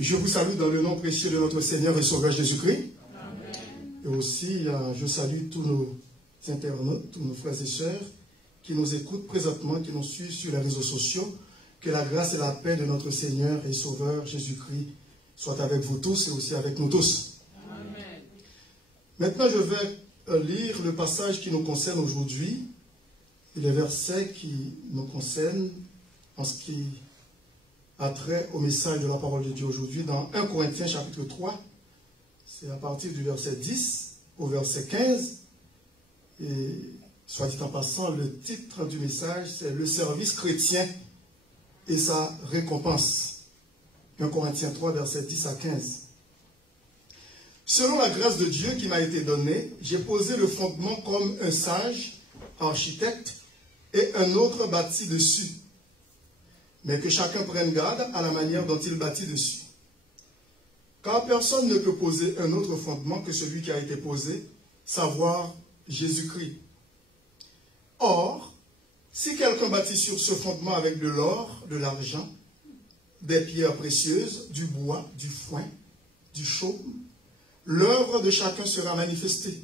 Je vous salue dans le nom précieux de notre Seigneur et Sauveur Jésus-Christ. Et aussi, je salue tous nos internautes, tous nos frères et sœurs qui nous écoutent présentement, qui nous suivent sur les réseaux sociaux. Que la grâce et la paix de notre Seigneur et Sauveur Jésus-Christ soient avec vous tous et aussi avec nous tous. Amen. Maintenant, je vais lire le passage qui nous concerne aujourd'hui et les versets qui nous concernent en ce qui a trait au message de la parole de Dieu aujourd'hui dans 1 Corinthiens chapitre 3. C'est à partir du verset 10 au verset 15. Et soit dit en passant, le titre du message, c'est « Le service chrétien et sa récompense ». 1 Corinthiens 3, verset 10 à 15. Selon la grâce de Dieu qui m'a été donnée, j'ai posé le fondement comme un sage architecte et un autre bâtit dessus. Mais que chacun prenne garde à la manière dont il bâtit dessus. Car personne ne peut poser un autre fondement que celui qui a été posé, savoir Jésus-Christ. Or, si quelqu'un bâtit sur ce fondement avec de l'or, de l'argent, des pierres précieuses, du bois, du foin, du chaume, l'œuvre de chacun sera manifestée.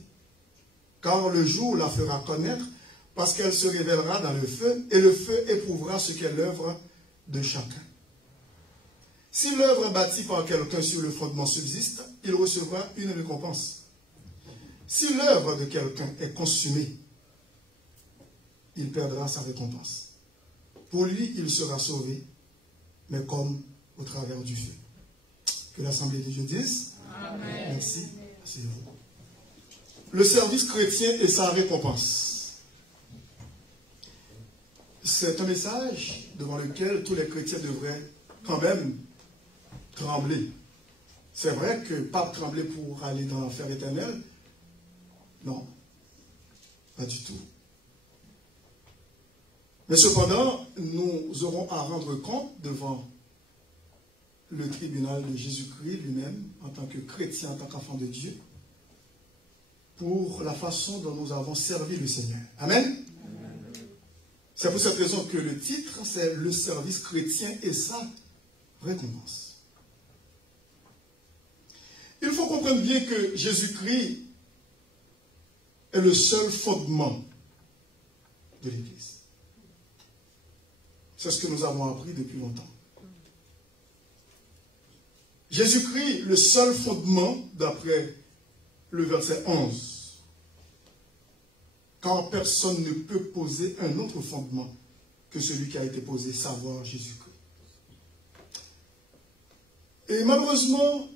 Car le jour la fera connaître, parce qu'elle se révélera dans le feu, et le feu éprouvera ce qu'est l'œuvre de chacun. Si l'œuvre bâtie par quelqu'un sur le fondement subsiste, il recevra une récompense. Si l'œuvre de quelqu'un est consumée, il perdra sa récompense. Pour lui, il sera sauvé, mais comme au travers du feu. Que l'Assemblée de Dieu dise. Amen. Merci. Asseyez-vous. Le service chrétien et sa récompense. C'est un message devant lequel tous les chrétiens devraient quand même trembler. C'est vrai que pas trembler pour aller dans l'enfer éternel. Non, pas du tout. Mais cependant, nous aurons à rendre compte devant le tribunal de Jésus-Christ lui-même, en tant que chrétien, en tant qu'enfant de Dieu, pour la façon dont nous avons servi le Seigneur. Amen. C'est pour cette raison que le titre, c'est « Le service chrétien et sa récompense ». Il faut comprendre bien que Jésus-Christ est le seul fondement de l'Église. C'est ce que nous avons appris depuis longtemps. Jésus-Christ, le seul fondement, d'après le verset 11. Car personne ne peut poser un autre fondement que celui qui a été posé, savoir Jésus-Christ. Et malheureusement,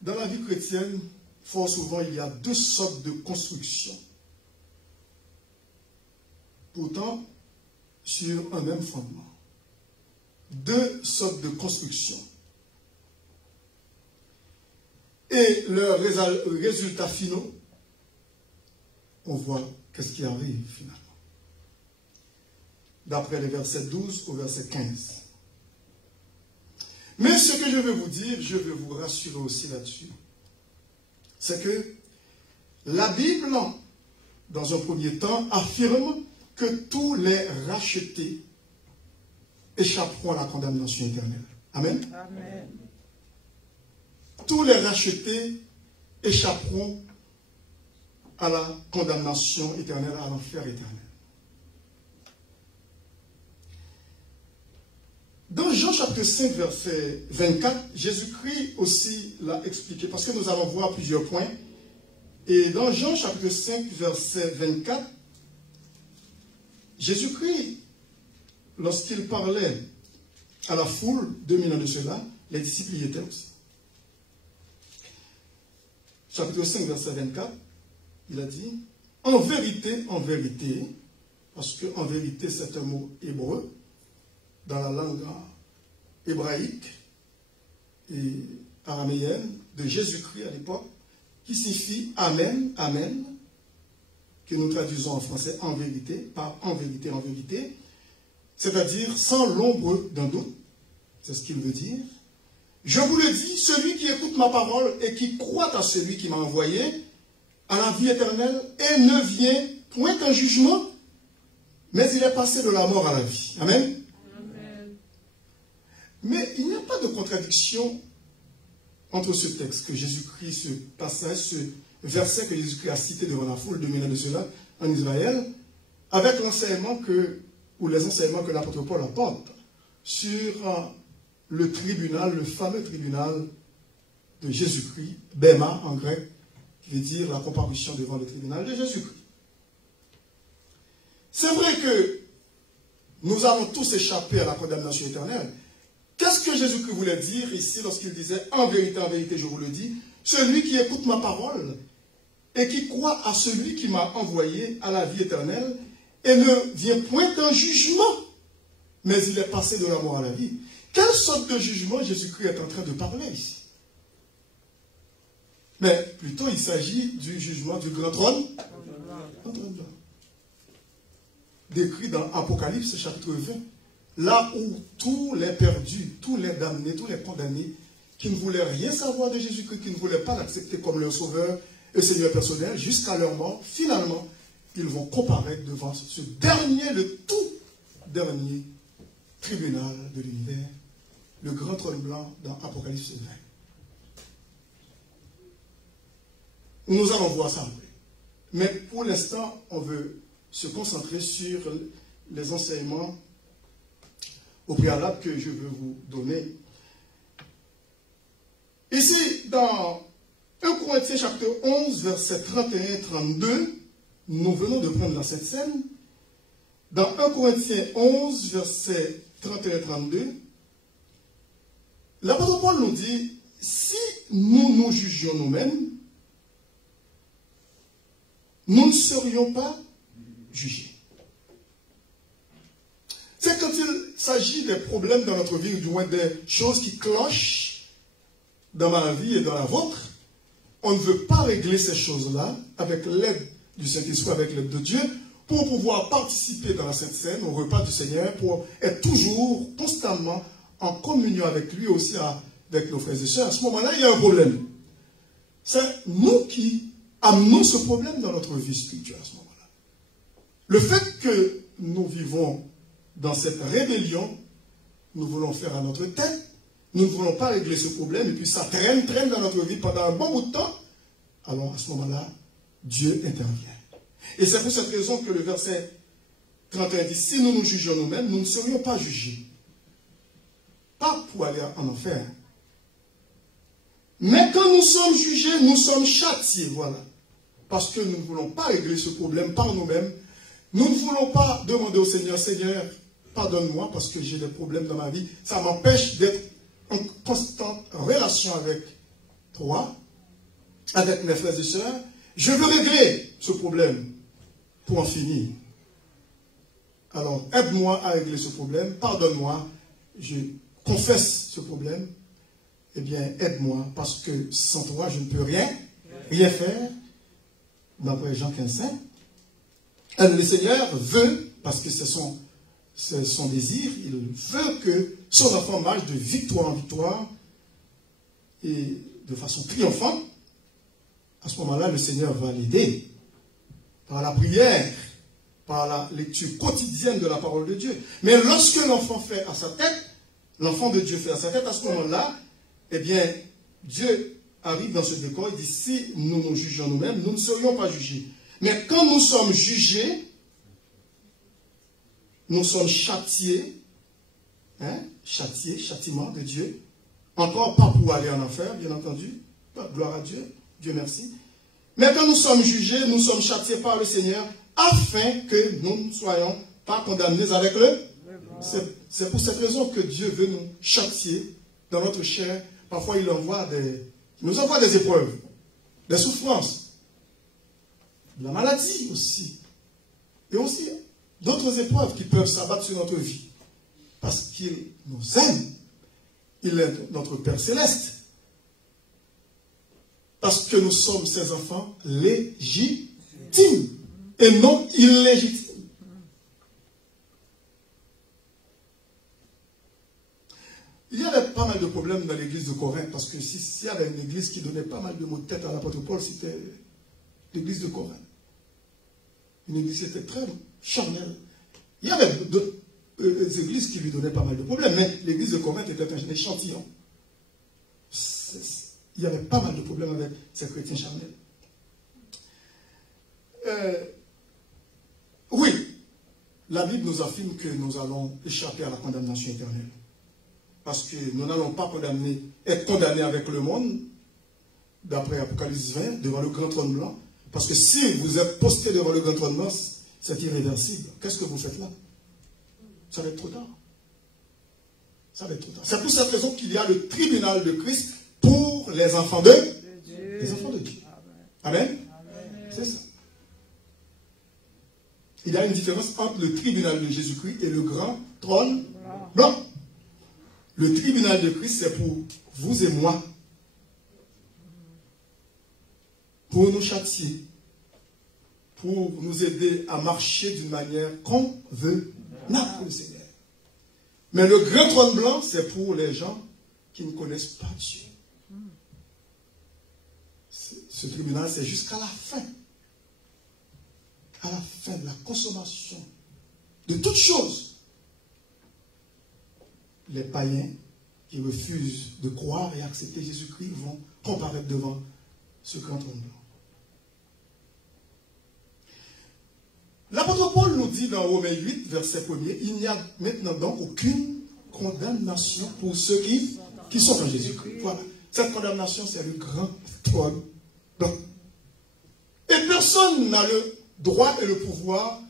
dans la vie chrétienne, fort souvent, il y a deux sortes de constructions. Pourtant, sur un même fondement. Deux sortes de constructions. Et leurs résultats finaux, on voit qu'est-ce qui arrive finalement. D'après les versets 12 au verset 15. Mais ce que je veux vous dire, je veux vous rassurer aussi là-dessus, c'est que la Bible, dans un premier temps, affirme que tous les rachetés échapperont à la condamnation éternelle. Amen. Amen. Tous les rachetés échapperont à la condamnation éternelle, à l'enfer éternel. Dans Jean chapitre 5, verset 24, Jésus-Christ aussi l'a expliqué, parce que nous allons voir plusieurs points. Et dans Jean chapitre 5, verset 24, Jésus-Christ, lorsqu'il parlait à la foule, 2000 ans de cela, les disciples y étaient aussi. Chapitre 5, verset 24, il a dit, en vérité, parce que en vérité c'est un mot hébreu, dans la langue hébraïque et araméenne de Jésus-Christ à l'époque, qui signifie Amen, Amen, que nous traduisons en français en vérité, par en vérité, c'est-à-dire sans l'ombre d'un doute, c'est ce qu'il veut dire. Je vous le dis, celui qui écoute ma parole et qui croit à celui qui m'a envoyé, à la vie éternelle, et ne vient point en jugement, mais il est passé de la mort à la vie. Amen. Amen. Mais il n'y a pas de contradiction entre ce texte que Jésus-Christ, ce passage, ce verset que Jésus-Christ a cité devant la foule 2000 ans de cela en Israël, avec l'enseignement ou les enseignements que l'apôtre Paul apporte sur le tribunal, le fameux tribunal de Jésus-Christ, Bema en grec, qui veut dire la comparution devant le tribunal de Jésus-Christ. C'est vrai que nous allons tous échapper à la condamnation éternelle. Qu'est-ce que Jésus-Christ voulait dire ici lorsqu'il disait « En vérité, je vous le dis, celui qui écoute ma parole et qui croit à celui qui m'a envoyé à la vie éternelle et ne vient point d'un jugement, mais il est passé de la mort à la vie. » Quelle sorte de jugement Jésus-Christ est en train de parler ici? Mais plutôt, il s'agit du jugement du grand trône blanc, décrit dans Apocalypse chapitre 20, là où tous les perdus, tous les damnés, tous les condamnés, qui ne voulaient rien savoir de Jésus-Christ, qui ne voulaient pas l'accepter comme leur sauveur et Seigneur personnel, jusqu'à leur mort, finalement, ils vont comparaître devant ce dernier, le tout dernier tribunal de l'univers, le grand trône blanc dans Apocalypse 20. Nous allons voir ça après. Mais pour l'instant, on veut se concentrer sur les enseignements au préalable que je veux vous donner. Ici, dans 1 Corinthiens chapitre 11, versets 31 et 32, nous venons de prendre la Sainte Seine. Dans 1 Corinthiens 11, versets 31 et 32, l'apôtre Paul nous dit, si nous nous jugions nous-mêmes, nous ne serions pas jugés. C'est quand il s'agit des problèmes dans notre vie, ou du moins des choses qui clochent dans ma vie et dans la vôtre, on ne veut pas régler ces choses-là avec l'aide du Saint-Esprit, avec l'aide de Dieu, pour pouvoir participer dans la Sainte Seine, au repas du Seigneur, pour être toujours, constamment en communion avec lui, aussi avec nos frères et sœurs. À ce moment-là, il y a un problème. C'est nous qui amenons ce problème dans notre vie spirituelle à ce moment-là. Le fait que nous vivons dans cette rébellion, nous voulons faire à notre tête, nous ne voulons pas régler ce problème, et puis ça traîne dans notre vie pendant un bon bout de temps, alors à ce moment-là, Dieu intervient. Et c'est pour cette raison que le verset 31 dit, si nous nous jugions nous-mêmes, nous ne serions pas jugés. Pas pour aller en enfer. Mais quand nous sommes jugés, nous sommes châtiés, voilà. Parce que nous ne voulons pas régler ce problème par nous-mêmes. Nous ne voulons pas demander au Seigneur, Seigneur, pardonne-moi parce que j'ai des problèmes dans ma vie. Ça m'empêche d'être en constante relation avec toi, avec mes frères et sœurs. Je veux régler ce problème pour en finir. Alors, aide-moi à régler ce problème. Pardonne-moi. Je confesse ce problème. Eh bien, aide-moi parce que sans toi, je ne peux rien faire. D'après Jean 15,5. Le Seigneur veut, parce que c'est son désir, il veut que son enfant marche de victoire en victoire et de façon triomphante. À ce moment-là, le Seigneur va l'aider par la prière, par la lecture quotidienne de la parole de Dieu. Mais lorsque l'enfant fait à sa tête, l'enfant de Dieu fait à sa tête, à ce moment-là, eh bien, Dieu arrive dans ce décor, il dit, si nous nous jugeons nous-mêmes, nous ne serions pas jugés. Mais quand nous sommes jugés, nous sommes châtiés, châtiment de Dieu, encore pas pour aller en enfer, bien entendu, gloire à Dieu, Dieu merci. Mais quand nous sommes jugés, nous sommes châtiés par le Seigneur, afin que nous ne soyons pas condamnés avec le. C'est pour cette raison que Dieu veut nous châtier dans notre chair. Parfois, il nous envoie des épreuves, des souffrances, de la maladie aussi. Et aussi d'autres épreuves qui peuvent s'abattre sur notre vie. Parce qu'il nous aime. Il est notre Père Céleste. Parce que nous sommes ses enfants légitimes et non illégitimes. Il y avait pas mal de problèmes dans l'église de Corinthe, parce que s'il y avait une église qui donnait pas mal de mots de tête à l'apôtre Paul, c'était l'église de Corinthe. Une église qui était très charnelle. Il y avait d'autres églises qui lui donnaient pas mal de problèmes, mais l'église de Corinthe était un échantillon. il y avait pas mal de problèmes avec ces chrétiens charnels. Oui, la Bible nous affirme que nous allons échapper à la condamnation éternelle. Parce que nous n'allons pas être condamnés avec le monde, d'après Apocalypse 20, devant le grand trône blanc. Parce que si vous êtes posté devant le grand trône blanc, c'est irréversible. Qu'est-ce que vous faites là? Ça va être trop tard. Ça va être trop tard. C'est pour cette raison qu'il y a le tribunal de Christ pour les enfants de Dieu. Les enfants de Dieu. Amen. Amen. C'est ça. Il y a une différence entre le tribunal de Jésus-Christ et le grand trône blanc. Le tribunal de Christ, c'est pour vous et moi. Pour nous châtier. Pour nous aider à marcher d'une manière convenable pour le Seigneur. Mais le grand trône blanc, c'est pour les gens qui ne connaissent pas Dieu. Ce tribunal, c'est jusqu'à la fin. À la fin de la consommation de toutes choses. Les païens qui refusent de croire et accepter Jésus-Christ vont comparaître devant ce grand trône blanc. L'apôtre Paul nous dit dans Romains 8, verset 1er, il n'y a maintenant donc aucune condamnation pour ceux qui sont en Jésus-Christ. Voilà. Cette condamnation, c'est le grand trône blanc. Et personne n'a le droit et le pouvoir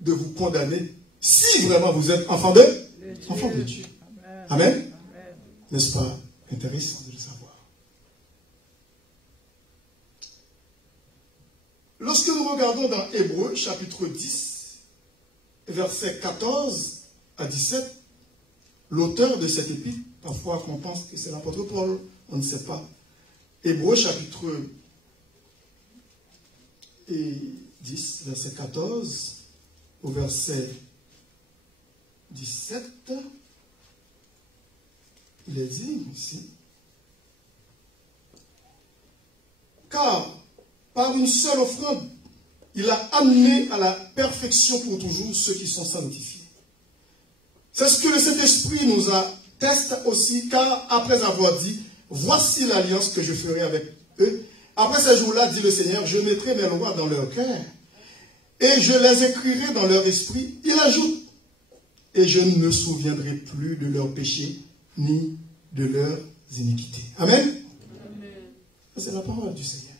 de vous condamner si vraiment vous êtes enfant de Dieu. Amen. N'est-ce pas intéressant de le savoir? Lorsque nous regardons dans Hébreux, chapitre 10, versets 14 à 17, l'auteur de cette épître, parfois qu'on pense que c'est l'apôtre Paul, on ne sait pas. Hébreux, chapitre 10, verset 14 au verset 17, il est dit ici, car par une seule offrande, il a amené à la perfection pour toujours ceux qui sont sanctifiés. C'est ce que le Saint-Esprit nous atteste aussi, car après avoir dit, voici l'alliance que je ferai avec eux. Après ces jours-là, dit le Seigneur, je mettrai mes lois dans leur cœur et je les écrirai dans leur esprit. Il ajoute, et je ne me souviendrai plus de leurs péchés ni de leurs iniquités. Amen. C'est la parole du Seigneur.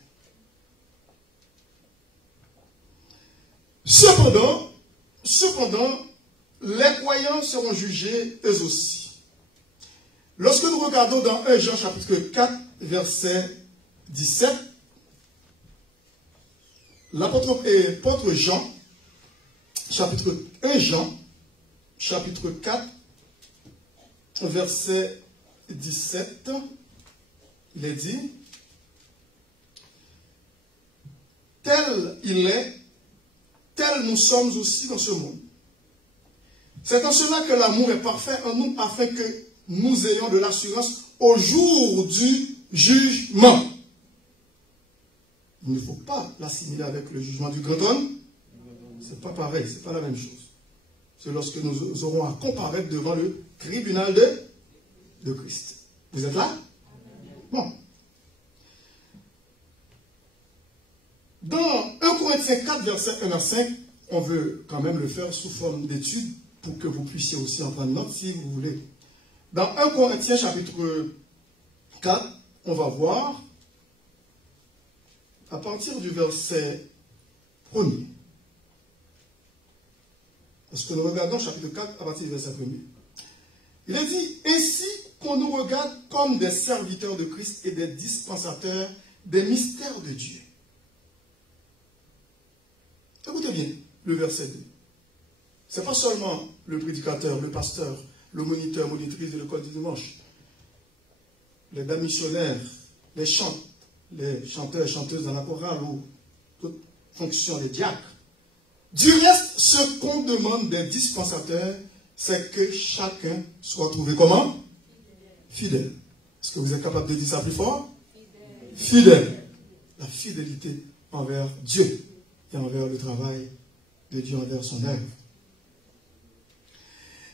Cependant, les croyants seront jugés eux aussi. Lorsque nous regardons dans 1 Jean chapitre 4, verset 17, l'apôtre Jean, chapitre 1 Jean, chapitre 4, verset 17, il est dit, tel il est, tel nous sommes aussi dans ce monde. C'est en cela que l'amour est parfait en nous, afin que nous ayons de l'assurance au jour du jugement. Il ne faut pas l'assimiler avec le jugement du grand homme. C'est pas pareil, c'est pas la même chose. C'est lorsque nous aurons à comparaître devant le tribunal de Christ. Vous êtes là? Bon. Dans 1 Corinthiens 4, verset 1 à 5, on veut quand même le faire sous forme d'étude pour que vous puissiez aussi en prendre note si vous voulez. Dans 1 Corinthiens chapitre 4, on va voir à partir du verset 1er. Parce que nous regardons chapitre 4 à partir du verset 1er. Il est dit, ainsi qu'on nous regarde comme des serviteurs de Christ et des dispensateurs des mystères de Dieu. Écoutez bien le verset 2. Ce n'est pas seulement le prédicateur, le pasteur, le moniteur, monitrice de l'école du dimanche, les dames missionnaires, les chanteurs et chanteuses dans la chorale ou toute fonction, les diacres. Du reste, ce qu'on demande des dispensateurs, c'est que chacun soit trouvé comment? Fidèle. Est-ce que vous êtes capable de dire ça plus fort? Fidèle. La fidélité envers Dieu et envers le travail de Dieu, envers son œuvre.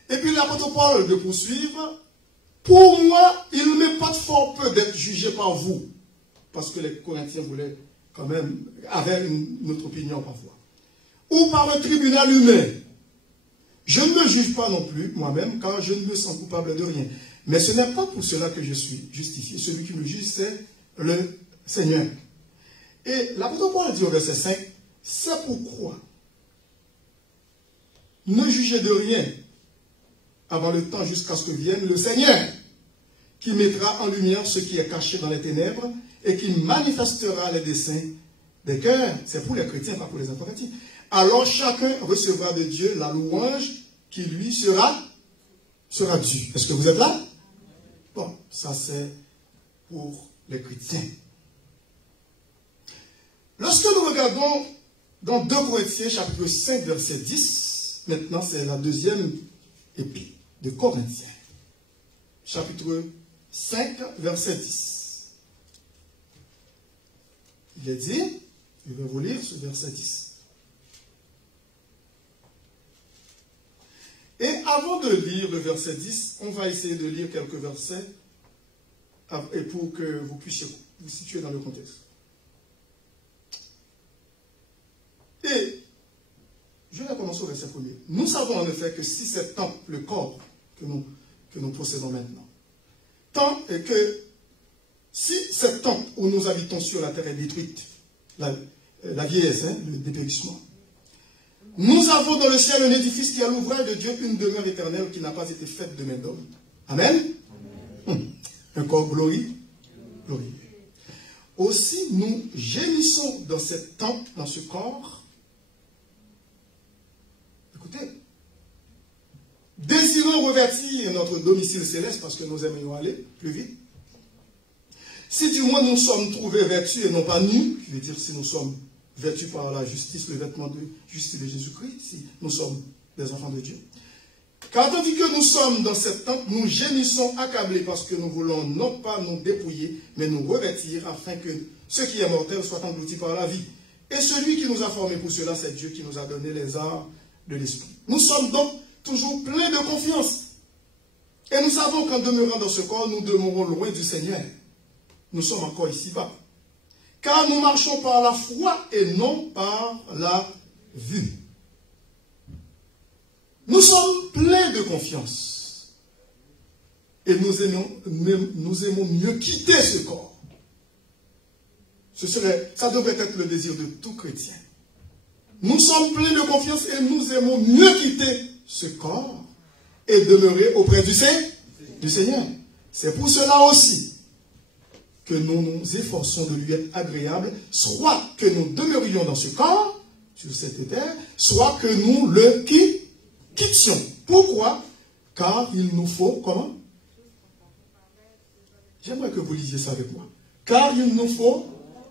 Et puis l'apôtre Paul de poursuivre, pour moi, il ne m'est pas de fort peu d'être jugé par vous. parce que les Corinthiens voulaient quand même, avaient une autre opinion parfois. Ou par un tribunal humain. Je ne me juge pas non plus moi-même, car je ne me sens coupable de rien. Mais ce n'est pas pour cela que je suis justifié. Celui qui me juge, c'est le Seigneur. Et l'apôtre Paul dit au verset 5, c'est pourquoi ne jugez de rien avant le temps jusqu'à ce que vienne le Seigneur, qui mettra en lumière ce qui est caché dans les ténèbres et qui manifestera les desseins des cœurs. C'est pour les chrétiens, pas pour les inconvertis. Alors chacun recevra de Dieu la louange qui lui sera due. Est-ce que vous êtes là? Bon, ça c'est pour les chrétiens. Lorsque nous regardons dans 2 Corinthiens chapitre 5 verset 10, maintenant c'est la deuxième épître de Corinthiens. Chapitre 5 verset 10. Il est dit, je vais vous lire ce verset 10. Et avant de lire le verset 10, on va essayer de lire quelques versets et pour que vous puissiez vous situer dans le contexte. Et je vais commencer au verset 1er. Nous savons en effet que si c'est tant le corps que nous possédons maintenant, tant et que si cette temple où nous habitons sur la terre est détruite, la vieillesse, le dépérissement, nous avons dans le ciel un édifice qui est l'ouvrage de Dieu, une demeure éternelle qui n'a pas été faite de main d'homme. Amen. Un corps glorieux. Aussi, nous gémissons dans cette temple, dans ce corps. Écoutez, désirons revêtir notre domicile céleste parce que nous aimerions aller plus vite. Si du moins nous sommes trouvés vêtus et non pas nus, je veux dire si nous sommes vêtus par la justice, le vêtement de justice de Jésus-Christ, si nous sommes des enfants de Dieu. Car tandis que nous sommes dans cette temple, nous gémissons accablés parce que nous voulons non pas nous dépouiller, mais nous revêtir afin que ce qui est mortel soit englouti par la vie. Et celui qui nous a formés pour cela, c'est Dieu qui nous a donné les arts de l'esprit. Nous sommes donc toujours pleins de confiance. Et nous savons qu'en demeurant dans ce corps, nous demeurons loin du Seigneur. Nous sommes encore ici-bas. Car nous marchons par la foi et non par la vue. Nous sommes pleins de confiance. Et nous aimons mieux quitter ce corps. Ça devrait être le désir de tout chrétien. Nous sommes pleins de confiance et nous aimons mieux quitter ce corps et demeurer auprès du Seigneur. C'est pour cela aussi que nous nous efforçons de lui être agréables, soit que nous demeurions dans ce corps, sur cette terre, soit que nous le quittions. Pourquoi? Car il nous faut, comment? J'aimerais que vous lisiez ça avec moi. Car il nous faut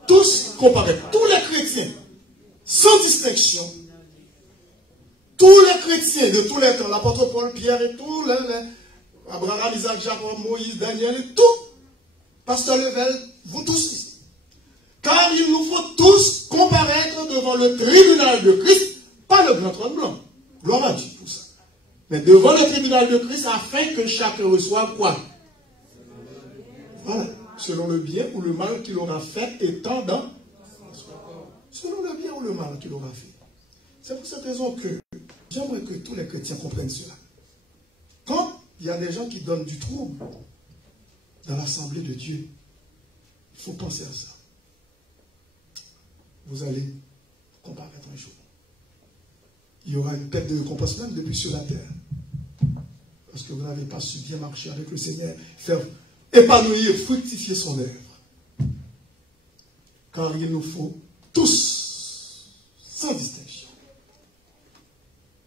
tous comparaître, tous les chrétiens, sans distinction, tous les chrétiens de tous les temps, l'apôtre Paul, Pierre et tous les Abraham, Isaac, Jacob, Moïse, Daniel et tout, Pasteur Level, vous tous ici. Car il nous faut tous comparaître devant le tribunal de Christ, pas le grand trône blanc. Gloire à Dieu pour ça. Mais devant le tribunal de Christ, afin que chacun reçoive quoi? Voilà. Selon le bien ou le mal qu'il aura fait étant dans... Selon le bien ou le mal qu'il aura fait. C'est pour cette raison que j'aimerais que tous les chrétiens comprennent cela. Quand il y a des gens qui donnent du trouble dans l'assemblée de Dieu, il faut penser à ça. Vous allez comparaître un jour. Il y aura une perte de récompense même depuis sur la terre. Parce que vous n'avez pas su bien marcher avec le Seigneur, faire épanouir, fructifier son œuvre. Car il nous faut tous, sans distinction,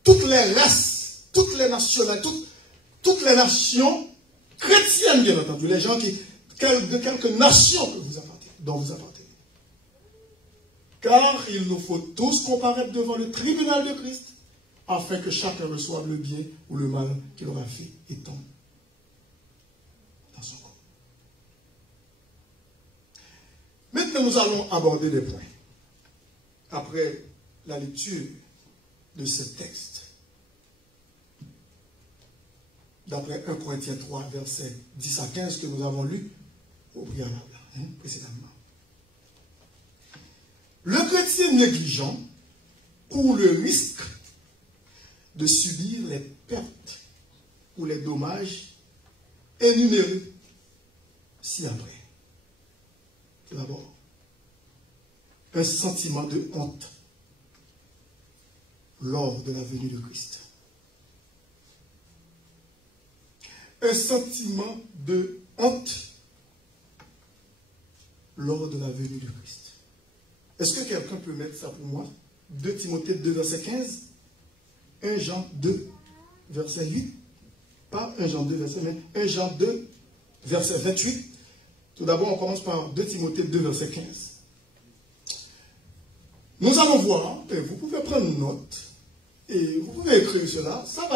toutes les races, toutes les nationalités, toutes les nations chrétiennes, bien entendu, les gens de quelques nations que vous appartenez, dont vous appartenez. Car il nous faut tous comparaître devant le tribunal de Christ, afin que chacun reçoive le bien ou le mal qu'il aura fait étant dans son corps. Maintenant, nous allons aborder des points. Après la lecture de ce texte, d'après 1 Corinthiens 3, versets 10 à 15 que nous avons lu au préalable, précédemment. Le chrétien négligent court le risque de subir les pertes ou les dommages énumérés ci-après. Tout d'abord, un sentiment de honte lors de la venue de Christ. Un sentiment de honte lors de la venue de Christ. Est-ce que quelqu'un peut mettre ça pour moi? 2 Timothée 2, verset 15. 1 Jean 2, verset 8. Pas 1 Jean 2, verset 8, mais 1 Jean 2, verset 28. Tout d'abord, on commence par 2 Timothée 2, verset 15. Nous allons voir, et vous pouvez prendre une note, et vous pouvez écrire cela. Ça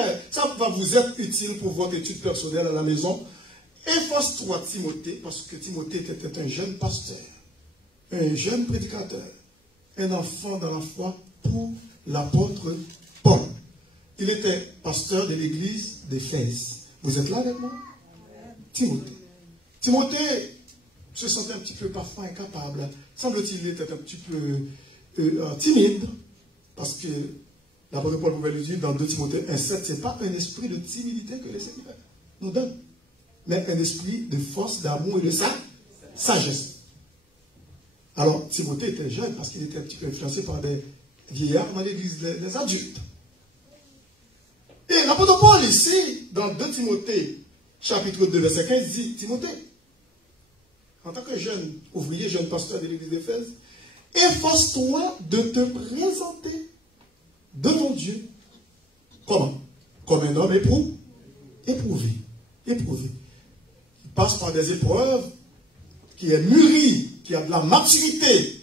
va vous être utile pour votre étude personnelle à la maison. Efface-toi, Timothée, parce que Timothée était un jeune pasteur, un jeune prédicateur, un enfant dans la foi pour l'apôtre Paul. Il était pasteur de l'église d'Éphèse. Vous êtes là avec moi? Timothée. Timothée se sentait un petit peu parfois incapable. Semble-t-il, il était un petit peu timide, parce que l'apôtre Paul pouvait lui dire dans 2 Timothée 1,7, ce n'est pas un esprit de timidité que le Seigneur nous donne, mais un esprit de force, d'amour et de sagesse. Alors, Timothée était jeune parce qu'il était un petit peu influencé par des vieillards dans l'église des adultes. Et l'apôtre Paul ici, dans 2 Timothée, chapitre 2, verset 15, dit, Timothée, en tant que jeune ouvrier, jeune pasteur de l'église d'Éphèse, efforce-toi de te présenter devant Dieu. Comment? Comme un homme éprouvé. Il passe par des épreuves, qui est mûri, qui a de la maturité,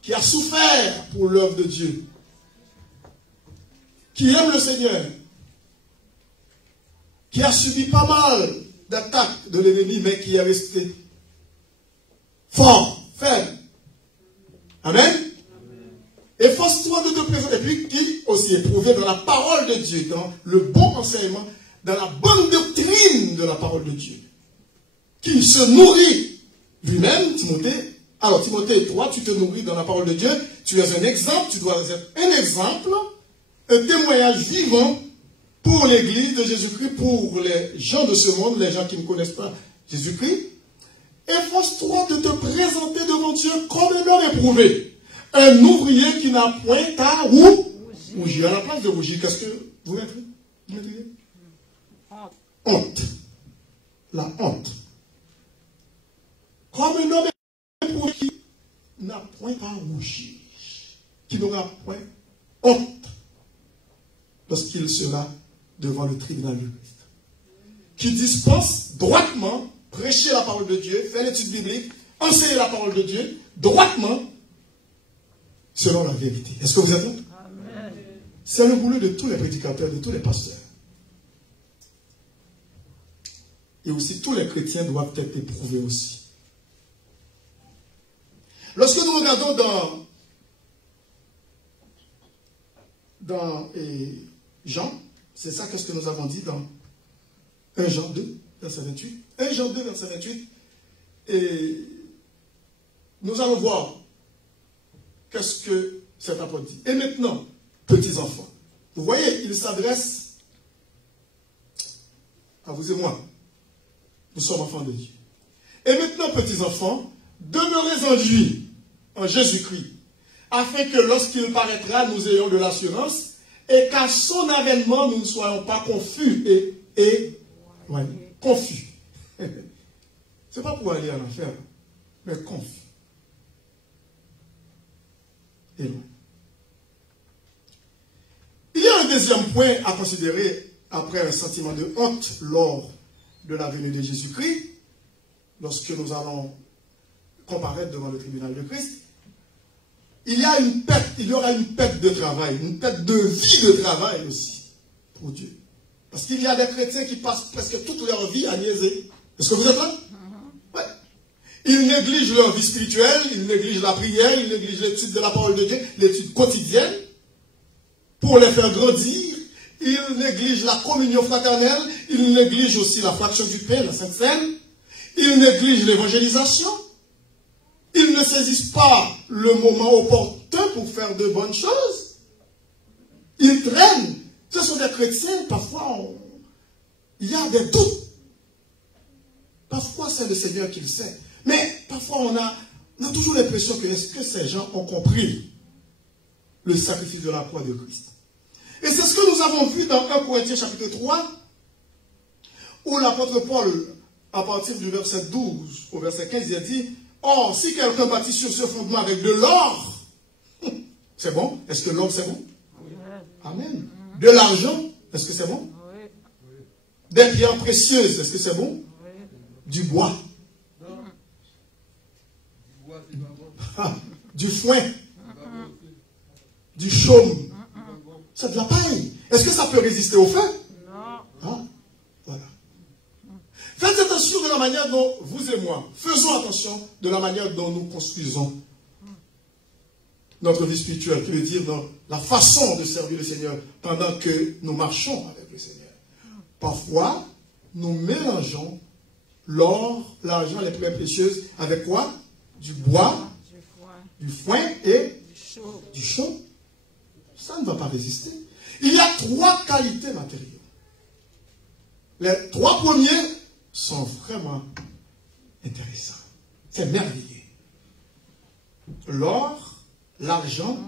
qui a souffert pour l'œuvre de Dieu, qui aime le Seigneur, qui a subi pas mal d'attaques de l'ennemi, mais qui est resté fort, faible. Amen. Efforce-toi de te présenter. Et puis, qui aussi éprouvé dans la parole de Dieu, dans le bon enseignement, dans la bonne doctrine de la parole de Dieu. Qui se nourrit lui-même, Timothée. Alors, Timothée, toi, tu te nourris dans la parole de Dieu. Tu es un exemple, tu dois être un exemple, un témoignage vivant pour l'église de Jésus-Christ, pour les gens de ce monde, les gens qui ne connaissent pas Jésus-Christ. Efforce-toi de te présenter devant Dieu comme un homme éprouvé. Un ouvrier qui n'a point à rougir. À la place de rougir, qu'est-ce que vous mettrez? Honte. La honte. Comme un homme éprouvé qui n'a point à rougir. Qui n'aura point honte lorsqu'il sera devant le tribunal de Christ. Qui dispense droitement, prêcher la parole de Dieu, faire l'étude biblique, enseigner la parole de Dieu, droitement, selon la vérité. Est-ce que vous êtes là? C'est le boulot de tous les prédicateurs, de tous les pasteurs. Et aussi, tous les chrétiens doivent être éprouvés aussi. Lorsque nous regardons dans Jean, c'est ça qu'est-ce que nous avons dit dans 1 Jean 2, verset 28. 1 Jean 2, verset 28. Et nous allons voir qu'est-ce que cet apôtre dit. Et maintenant, petits enfants, vous voyez, il s'adresse à vous et moi. Nous sommes enfants de Dieu. Et maintenant, petits enfants, demeurez en lui, en Jésus-Christ, afin que lorsqu'il paraîtra, nous ayons de l'assurance et qu'à son avènement, nous ne soyons pas confus confus. C'est pas pour aller en enfer, mais confus. Et loin. Il y a un deuxième point à considérer après un sentiment de honte lors de la venue de Jésus-Christ, lorsque nous allons comparaître devant le tribunal de Christ. Il y aura une perte de travail, une perte de vie de travail aussi pour Dieu. Parce qu'il y a des chrétiens qui passent presque toute leur vie à niaiser. Est-ce que vous êtes là? Ouais. Ils négligent leur vie spirituelle, ils négligent la prière, ils négligent l'étude de la parole de Dieu, l'étude quotidienne, pour les faire grandir. Ils négligent la communion fraternelle, ils négligent aussi la fraction du pain, la Sainte Seine. Ils négligent l'évangélisation. Ils ne saisissent pas le moment opportun pour faire de bonnes choses. Ils traînent. Ce sont des chrétiens, parfois, il y a des doutes. Parfois, c'est le Seigneur qui le sait. Mais parfois, on a toujours l'impression que est-ce que ces gens ont compris le sacrifice de la croix de Christ. Et c'est ce que nous avons vu dans 1 Corinthiens chapitre 3, où l'apôtre Paul, à partir du verset 12 au verset 15, il a dit, « Or, si quelqu'un bâtit sur ce fondement avec de l'or, c'est bon? Est-ce que l'or c'est bon? Amen. De l'argent, est-ce que c'est bon? Des pierres précieuses, est-ce que c'est bon? Du bois. Du foin. Du chaume. C'est de la paille. Est-ce que ça peut résister au feu? Non. Ah, voilà. Faites attention de la manière dont vous et moi, faisons attention de la manière dont nous construisons notre vie spirituelle, qui veut dire dans la façon de servir le Seigneur pendant que nous marchons avec le Seigneur. Parfois, nous mélangeons l'or, l'argent, les pierres précieuses avec quoi? Du bois, du foin et du chaume. Ça ne va pas résister. Il y a 3 qualités matérielles. Les 3 premiers sont vraiment intéressants. C'est merveilleux. L'or, l'argent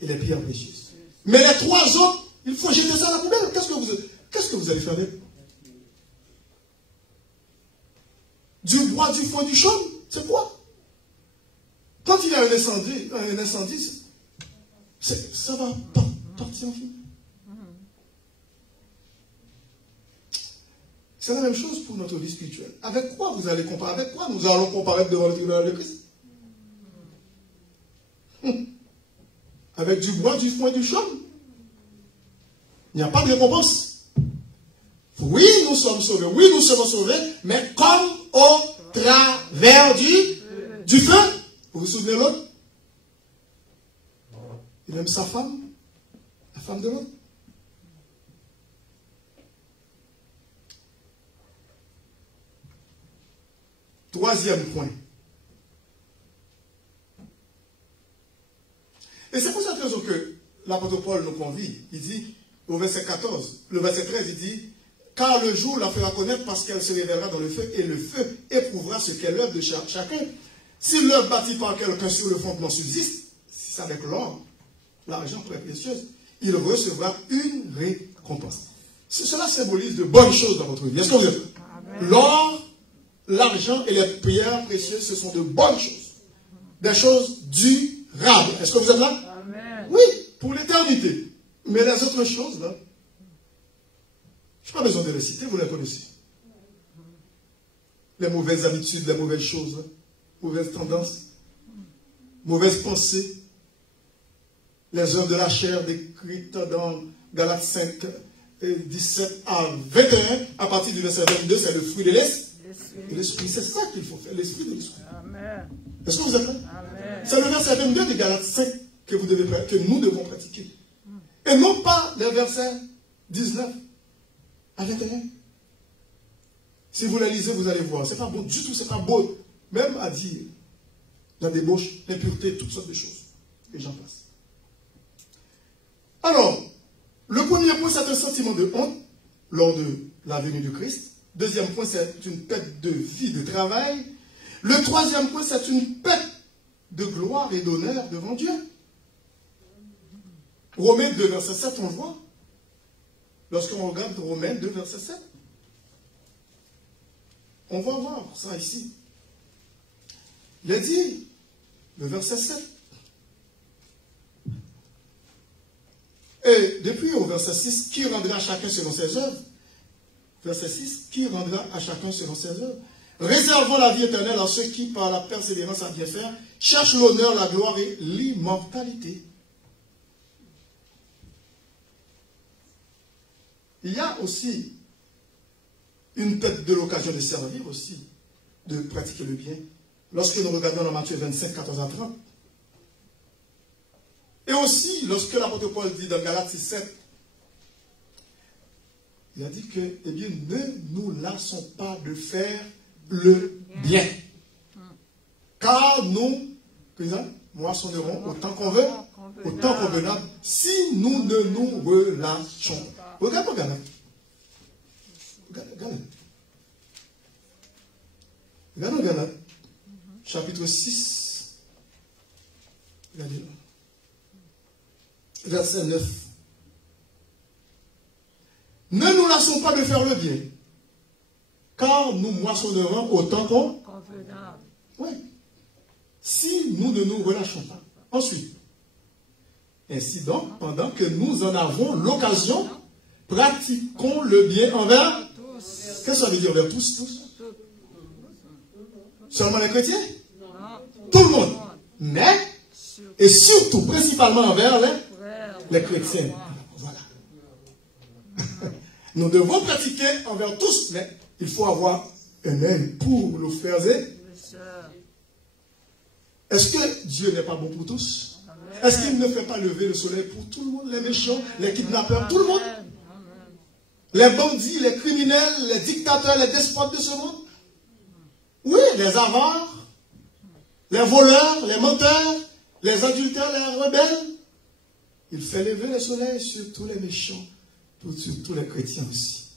et les pierres précieuses. Mais les 3 autres, il faut jeter ça à la poubelle. Qu'est-ce que vous allez faire avec? Du bois, du foin, du chaume, c'est quoi? Quand il y a un incendie, ça va partir en fumée. C'est la même chose pour notre vie spirituelle. Avec quoi vous allez comparer? Avec quoi nous allons comparer devant le tribunal de Christ? Avec du bois, du foin, du chaume. Il n'y a pas de récompense. Oui, nous sommes sauvés. Oui, nous serons sauvés. Mais comme au travers du feu. Vous vous souvenez de l'autre? Et même sa femme. La femme de l'autre. Troisième point. Et c'est pour cette raison que l'apôtre Paul nous convie. Il dit, au verset 14, le verset 13, il dit, « Car le jour la fera connaître parce qu'elle se révélera dans le feu, et le feu éprouvera ce qu'est l'œuvre de chacun. Si l'œuvre bâtie par quelqu'un sur le fondement subsiste, si c'est avec l'or, l'argent très précieux, il recevra une récompense. » Cela symbolise de bonnes choses dans votre vie. Est-ce que vous êtes? L'or, l'argent et les pierres précieuses, ce sont de bonnes choses. Des choses durables. Est-ce que vous êtes là? Amen. Oui, pour l'éternité. Mais les autres choses, là, je n'ai pas besoin de les citer, vous les connaissez. Les mauvaises habitudes, les mauvaises choses, là, mauvaises tendances, mauvaises pensées, les œuvres de la chair décrites dans Galates 5, 17 à 21, à partir du verset 22, c'est le fruit de l'esprit. C'est ça qu'il faut faire, l'esprit de l'esprit. Est-ce que vous êtes là? C'est le verset 22 de Galates 5 que nous devons pratiquer. Et non pas les versets 19 à 21. Si vous les lisez, vous allez voir. Ce n'est pas beau du tout, ce n'est pas beau. Même à dire, la débauche, l'impureté, toutes sortes de choses. Et j'en passe. Alors, le premier point, c'est un sentiment de honte lors de la venue du Christ. Deuxième point, c'est une perte de vie, de travail. Le troisième point, c'est une perte de gloire et d'honneur devant Dieu. Romains 2, verset 7, on le voit. Lorsqu'on regarde Romains 2, verset 7, on va voir ça ici. Il a dit, le verset 7, et depuis au verset 6, qui rendra à chacun selon ses œuvres? Verset 6, qui rendra à chacun selon ses œuvres? Réservons la vie éternelle à ceux qui, par la persévérance à bien faire, cherchent l'honneur, la gloire et l'immortalité. Il y a aussi une perte de l'occasion de servir aussi, de pratiquer le bien. Lorsque nous regardons dans Matthieu 25, 14 à 30. Et aussi, lorsque l'apôtre Paul dit dans Galates 6, 7, il a dit que, eh bien, ne nous lassons pas de faire le bien. Car nous moissonnerons autant convenable si nous ne nous relâchons. Regardez, Galate. Chapitre 6. Regardez là. Verset 9. Ne nous lassons pas de faire le bien, car nous moissonnerons autant convenable. Oui. Si nous ne nous relâchons pas. Ensuite, ainsi donc, pendant que nous en avons l'occasion, pratiquons le bien envers tous. Qu'est-ce que ça veut dire envers tous? Seulement les chrétiens? Tout le monde. Mais, et surtout, principalement envers les chrétiens. Voilà. Nous devons pratiquer envers tous, mais il faut avoir un œil pour nos frères et. Est-ce que Dieu n'est pas bon pour tous? Est-ce qu'il ne fait pas lever le soleil pour tout le monde? Les méchants, les kidnappeurs, tout le monde? Les bandits, les criminels, les dictateurs, les despotes de ce monde? Oui, les avares, les voleurs, les menteurs, les adultères, les rebelles. Il fait lever le soleil sur tous les méchants, sur tous les chrétiens aussi.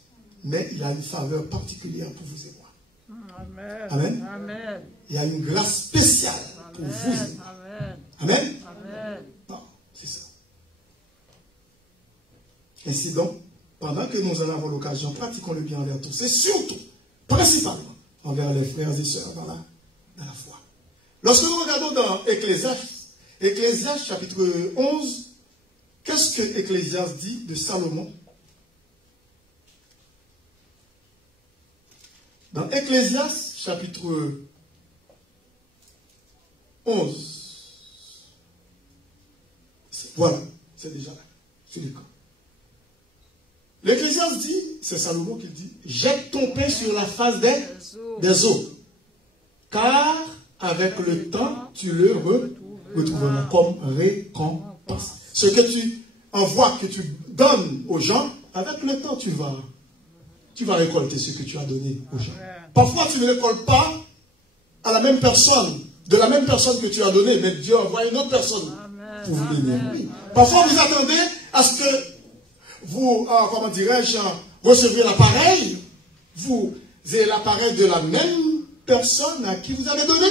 Mais il a une faveur particulière pour vous et moi. Amen. Amen. Amen. Il y a une grâce spéciale pour vous et moi. Amen. Amen. Amen. Non, c'est ça. Ainsi donc, pendant que nous en avons l'occasion, pratiquons le bien envers tous. Et surtout, principalement, envers les frères et sœurs dans la foi. Lorsque nous regardons dans Ecclésiaste chapitre 11, qu'est-ce que Ecclésiaste dit de Salomon? Dans Ecclésiaste chapitre 11, voilà, c'est déjà là, c'est le cas. L'Ecclésiaste dit, c'est Salomon qui dit, jette ton pain sur la face des eaux, car avec le temps, tu le retrouveras comme récompense. Ce que tu envoies, que tu donnes aux gens, avec le temps, tu vas récolter ce que tu as donné aux gens. Parfois, tu ne récoltes pas à la même personne, de la même personne que tu as donné, mais Dieu envoie une autre personne pour vous bénir. Oui. Parfois, vous attendez à ce que vous, comment dirais-je, recevez l'appareil, vous avez l'appareil de la même personne à qui vous avez donné.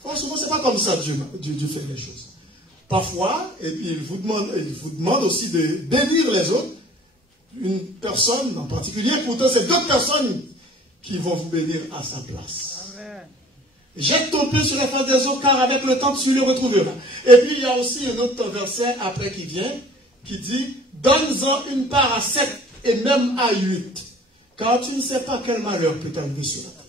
Franchement, ce n'est pas comme ça Dieu fait les choses. Parfois, et puis il vous demande aussi de bénir les autres. Une personne en particulier, pourtant c'est d'autres personnes qui vont vous bénir à sa place. Amen. Jette ton pain sur la face des eaux, car avec le temps tu le retrouveras. Et puis il y a aussi un autre verset après qui vient, qui dit, donne-en une part à 7 et même à 8, car tu ne sais pas quel malheur peut t'arriver sur la terre.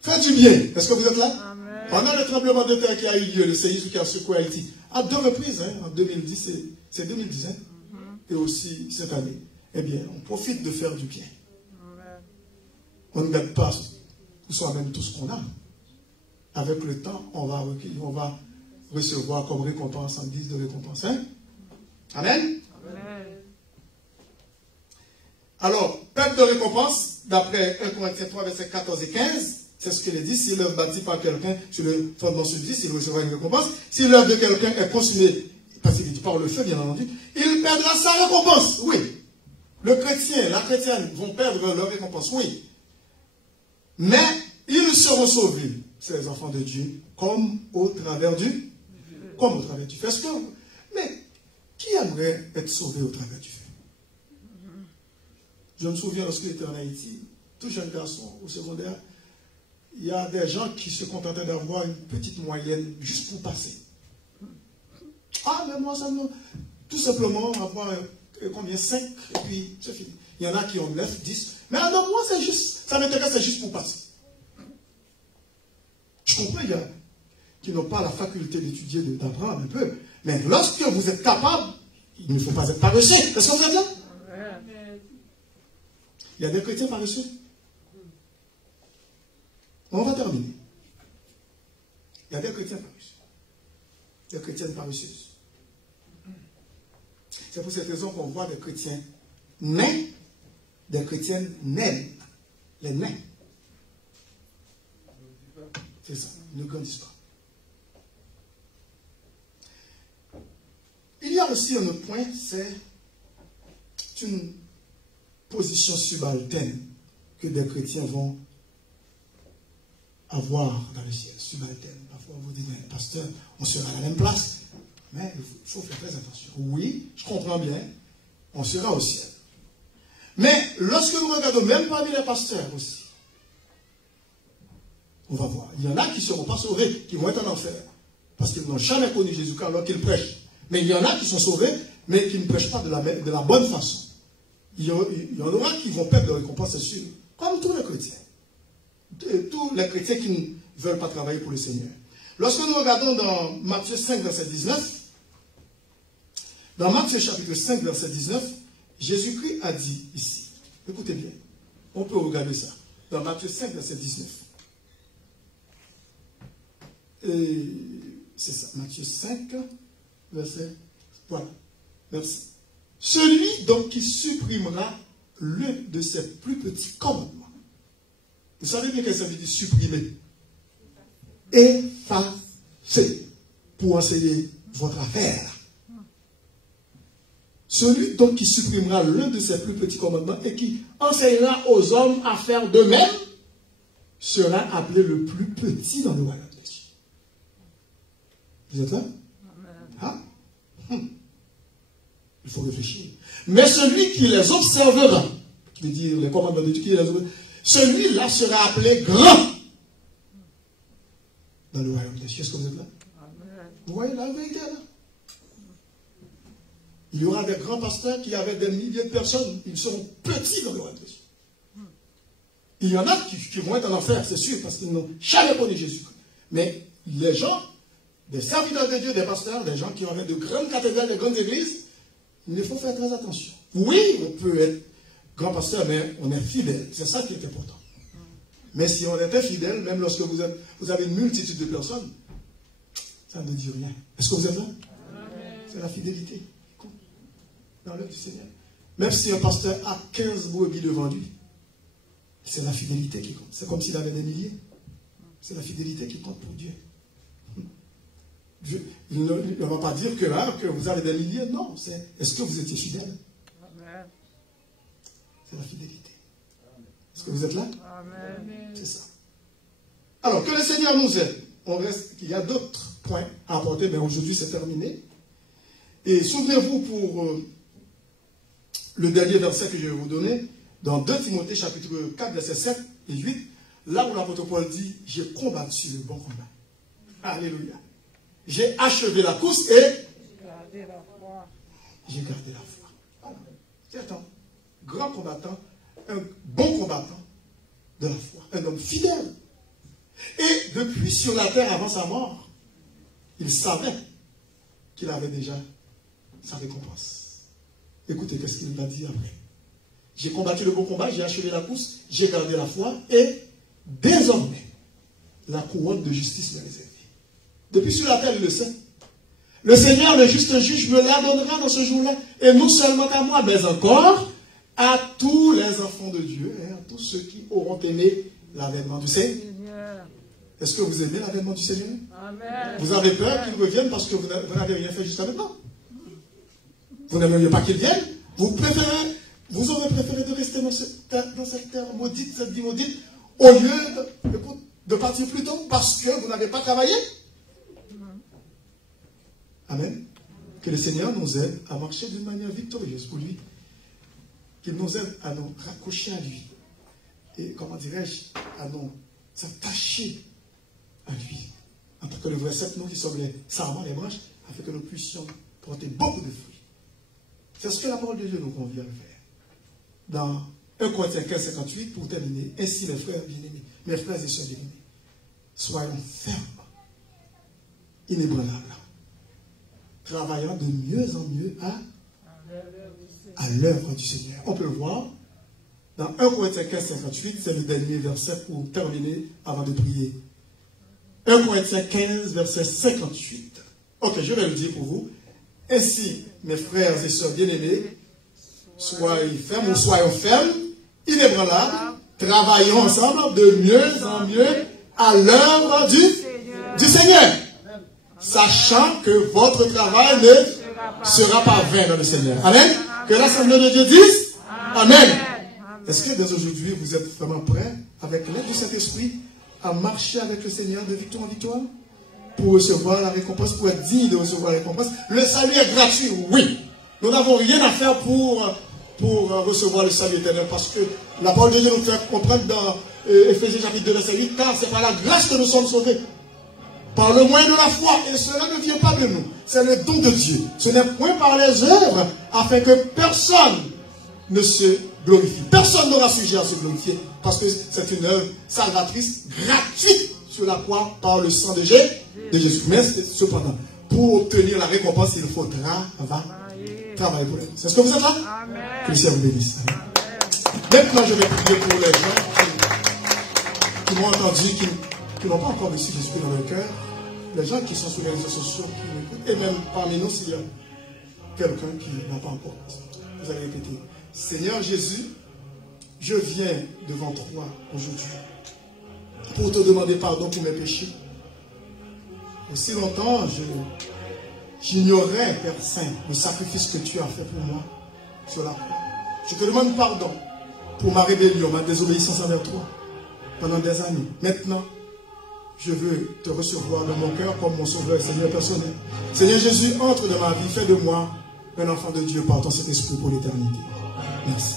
Faites du bien. Est-ce que vous êtes là? Amen. Pendant le tremblement de terre qui a eu lieu, le séisme qui a secoué Haïti, à 2 reprises, en 2010, c'est 2010, et aussi cette année, eh bien, on profite de faire du bien. Amen. On ne gagne pas pour soi-même tout ce qu'on a. Avec le temps, on va recevoir comme récompense en guise de récompense. Hein? Amen. Amen. Alors, perte de récompense, d'après 1 Corinthiens 3, versets 14 et 15, c'est ce qu'il est dit, si l'œuvre bâtie par quelqu'un sur le fondement subsiste, il recevra une récompense. Si l'œuvre de quelqu'un est consumée, parce qu'il dit par le feu, bien entendu, il perdra sa récompense. Oui. Le chrétien, la chrétienne vont perdre leur récompense, oui. Mais ils seront sauvés, ces enfants de Dieu, comme au travers du feu. Est-ce que, mais qui aimerait être sauvé au travers du feu? Je me souviens lorsque j'étais en Haïti, tout jeune garçon au secondaire, il y a des gens qui se contentaient d'avoir une petite moyenne juste pour passer. Ah, mais moi, ça me... Tout simplement, avoir combien? 5, et puis c'est fini. Il y en a qui ont 9, 10. Mais non, moi, c'est juste... Ça m'intéresse, c'est juste pour passer. Je comprends, il y a qui n'ont pas la faculté d'étudier, d'apprendre un peu. Mais lorsque vous êtes capable, il ne faut pas être paresseux. Est-ce que vous êtes là? Il y a des chrétiens paresseux. On va terminer. Il y a des chrétiens paresseux. Des chrétiennes paresseuses. C'est pour cette raison qu'on voit des chrétiens nains, des chrétiennes naines. Les nains. C'est ça, ils ne grandissent pas. aussi un autre point, c'est une position subalterne que des chrétiens vont avoir dans le ciel. Subalterne. Parfois, vous dites, pasteur, on sera à la même place. Mais il faut faire très attention. Oui, je comprends bien, on sera au ciel. Mais lorsque nous regardons, même parmi les pasteurs aussi, on va voir. Il y en a qui ne seront pas sauvés, qui vont être en enfer. Parce qu'ils n'ont jamais connu Jésus-Christ alors qu'ils prêchent. Mais il y en a qui sont sauvés, mais qui ne prêchent pas de la bonne façon. Il y en aura qui vont perdre leur récompense, c'est sûr. Comme tous les chrétiens. Tous les chrétiens qui ne veulent pas travailler pour le Seigneur. Lorsque nous regardons dans Matthieu 5, verset 19, dans Matthieu chapitre 5, verset 19, Jésus-Christ a dit ici, écoutez bien, on peut regarder ça, dans Matthieu 5, verset 19. Et c'est ça, Matthieu 5, verset, voilà, merci. Celui donc qui supprimera l'un de ses plus petits commandements. Vous savez bien que ça veut dire supprimer. Effacer pour enseigner votre affaire. Celui donc qui supprimera l'un de ses plus petits commandements et qui enseignera aux hommes à faire de même sera appelé le plus petit dans le royaume de Dieu. Vous êtes là? Ah? Il faut réfléchir. Mais celui qui les observera, qui veut dire les commandements de Dieu, qui les observera, celui-là sera appelé grand dans le royaume de Dieu. Est-ce que vous êtes là? Vous voyez la vérité là? Il y aura des grands pasteurs qui avaient des milliers de personnes. Ils seront petits dans le royaume de Dieu. Il y en a qui vont être en enfer, c'est sûr, parce qu'ils n'ont jamais connu Jésus. Mais les gens, des serviteurs de Dieu, des pasteurs, des gens qui ont de grandes cathédrales, de grandes églises, il faut faire très attention. Oui, on peut être grand pasteur, mais on est fidèle. C'est ça qui est important. Mais si on était fidèle, même lorsque vous avez une multitude de personnes, ça ne dit rien. Est-ce que vous êtes là? C'est la fidélité qui compte dans l'œuvre du Seigneur. Même si un pasteur a 15 brebis devant lui, c'est la fidélité qui compte. C'est comme s'il avait des milliers. C'est la fidélité qui compte pour Dieu. Il ne va pas dire que vous avez des milliers. Non, c'est est-ce que vous étiez fidèle? C'est la fidélité. Est-ce que vous êtes là? C'est ça. Alors, que le Seigneur nous aide. Il y a d'autres points à apporter, mais aujourd'hui c'est terminé. Et souvenez-vous pour le dernier verset que je vais vous donner, dans 2 Timothée chapitre 4, versets 7 et 8, là où l'apôtre Paul dit, j'ai combattu le bon combat. Alléluia. J'ai achevé la course et j'ai gardé la foi. Voilà. C'est un grand combattant, un bon combattant de la foi, un homme fidèle. Et depuis sur la terre avant sa mort, il savait qu'il avait déjà sa récompense. Écoutez, qu'est-ce qu'il va dire après? J'ai combattu le bon combat, j'ai achevé la course, j'ai gardé la foi et désormais, la couronne de justice m'est réservée. Depuis sur la terre, il le sait. Le Seigneur, le juste juge, me la donnera dans ce jour-là. Et non seulement à moi, mais encore à tous les enfants de Dieu, et à tous ceux qui auront aimé l'avènement du Seigneur. Est-ce que vous aimez l'avènement du Seigneur? Amen. Vous avez peur qu'il revienne parce que vous n'avez rien fait jusqu'à maintenant? Vous n'aimeriez pas qu'il vienne? Vous aurez préféré de rester dans cette terre maudite, cette vie maudite, au lieu de partir plus tôt parce que vous n'avez pas travaillé? Amen. Que le Seigneur nous aide à marcher d'une manière victorieuse pour lui. Qu'il nous aide à nous raccrocher à lui. Et comment dirais-je, à nous attacher à lui. En tant que le verset, nous qui sommes les sarments, les branches, afin que nous puissions porter beaucoup de fruits. C'est ce que la parole de Dieu nous convient de faire. Dans 1 Corinthiens 15, 58, pour terminer, ainsi mes frères bien-aimés, mes frères et sœurs bien-aimés, soyons fermes, inébranlables, travaillant de mieux en mieux à l'œuvre du Seigneur. On peut le voir dans 1 Corinthiens 15, 58, c'est le dernier verset pour terminer avant de prier. 1 Corinthiens 15, verset 58. Ok, je vais le dire pour vous. Ainsi, mes frères et sœurs bien-aimés, soyez fermes ou soyons fermes, inébranlables, travaillons ensemble de mieux en mieux à l'œuvre du Seigneur. Sachant que votre travail ne sera pas vain dans le Seigneur. Amen. Que l'Assemblée de Dieu dise Amen. Est-ce que dès aujourd'hui, vous êtes vraiment prêts, avec l'aide du Saint-Esprit, à marcher avec le Seigneur de victoire en victoire, pour recevoir la récompense, pour être digne de recevoir la récompense? Le salut est gratuit, oui. Nous n'avons rien à faire pour recevoir le salut éternel, parce que la parole de Dieu nous fait comprendre dans Éphésiens chapitre 2, verset 8, car c'est par la grâce que nous sommes sauvés, par le moyen de la foi, et cela ne vient pas de nous, c'est le don de Dieu. Ce n'est point par les œuvres, afin que personne ne se glorifie. Personne n'aura sujet à se glorifier, parce que c'est une œuvre salvatrice, gratuite, sur la croix, par le sang de Jésus. Mais cependant, pour obtenir la récompense, il faudra travailler pour elle. C'est ce que vous êtes là? Que le Seigneur vous bénisse. Maintenant, je vais prier pour les gens qui m'ont entendu, qui n'ont pas encore reçu Jésus dans leur cœur, les gens qui sont sur les réseaux sociaux, qui m'écoutent, et même parmi nous, s'il y a quelqu'un qui n'a pas encore. Vous allez répéter: Seigneur Jésus, je viens devant toi aujourd'hui pour te demander pardon pour mes péchés. Aussi longtemps, j'ignorais, Père Saint, le sacrifice que tu as fait pour moi sur la croix. Je te demande pardon pour ma rébellion, ma désobéissance envers toi pendant des années. Maintenant, je veux te recevoir dans mon cœur comme mon sauveur et Seigneur personnel. Seigneur Jésus, entre dans ma vie, fais de moi un enfant de Dieu par ton Saint-Esprit pour l'éternité. Merci.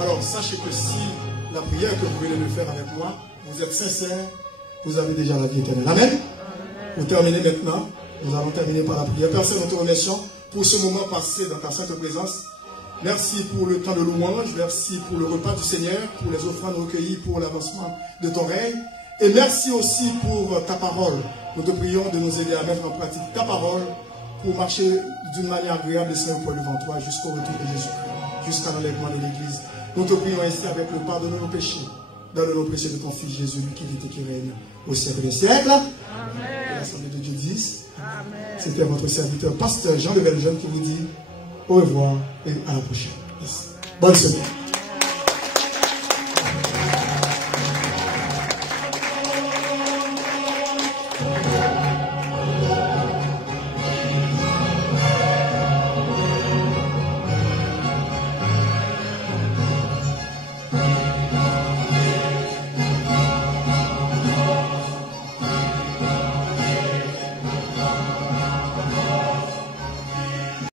Alors, sachez que si la prière que vous venez de faire avec moi, vous êtes sincère, vous avez déjà la vie éternelle. Amen. Pour terminer maintenant, nous allons terminer par la prière. Père Saint, nous te remercions pour ce moment passé dans ta sainte présence. Merci pour le temps de louange, merci pour le repas du Seigneur, pour les offrandes recueillies, pour l'avancement de ton règne. Et merci aussi pour ta parole. Nous te prions de nous aider à mettre en pratique ta parole pour marcher d'une manière agréable et simple devant toi jusqu'au retour de Jésus-Christ, jusqu'à l'enlèvement de l'Église. Nous te prions ainsi avec le pardon de nos péchés, dans le nom précieux de ton Fils Jésus, lui qui vit et qui règne au siècle des siècles. Amen. L'Assemblée de Dieu dise. C'était votre serviteur, pasteur Jean de Bellejeune, qui vous dit au revoir et à la prochaine. Bonne semaine.